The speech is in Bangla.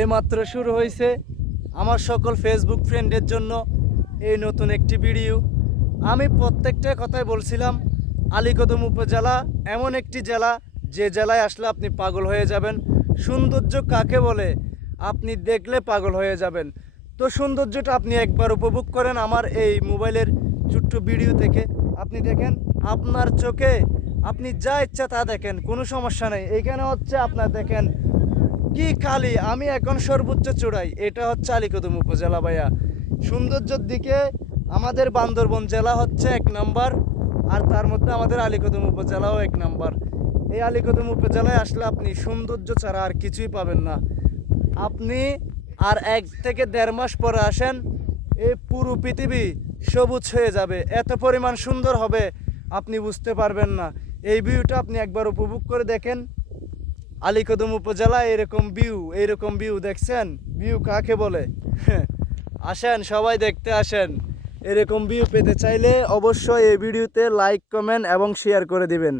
এইমাত্র শুরু হয়েছে আমার সকল ফেসবুক ফ্রেন্ডের জন্য এই নতুন একটি ভিডিও। আমি প্রত্যেকটা কথাই বলছিলাম, আলীকদম উপজেলা এমন একটি জেলা যে জেলায় আসলে আপনি পাগল হয়ে যাবেন। সৌন্দর্য কাকে বলে আপনি দেখলে পাগল হয়ে যাবেন। তো সৌন্দর্যটা আপনি একবার উপভোগ করেন আমার এই মোবাইলের ছোট্ট ভিডিও থেকে। আপনি দেখেন, আপনার চোখে আপনি যা ইচ্ছা তা দেখেন, কোনো সমস্যা নেই। এইখানে হচ্ছে আপনার দেখেন কি খালি, আমি এখন সর্বোচ্চ চূড়াই, এটা হচ্ছে আলীকদম উপজেলা ভাইয়া। সৌন্দর্যের দিকে আমাদের বান্দরবন জেলা হচ্ছে এক নাম্বার, আর তার মধ্যে আমাদের আলীকদম উপজেলাও এক নাম্বার। এই আলীকদম উপজেলায় আসলে আপনি সৌন্দর্য ছাড়া আর কিছুই পাবেন না। আপনি আর 1 থেকে দেড় মাস পরে আসেন, এই পুরো পৃথিবী সবুজ হয়ে যাবে, এত পরিমাণ সুন্দর হবে আপনি বুঝতে পারবেন না। এই ভিউটা আপনি একবার উপভোগ করে দেখেন। আলীকদম উপজেলা এইরকম ভিউ দেখছেন? ভিউ কাকে বলে? আসেন সবাই দেখতে আসেন। এরকম ভিউ পেতে চাইলে অবশ্যই এই ভিডিওতে লাইক, কমেন্ট এবং শেয়ার করে দিবেন।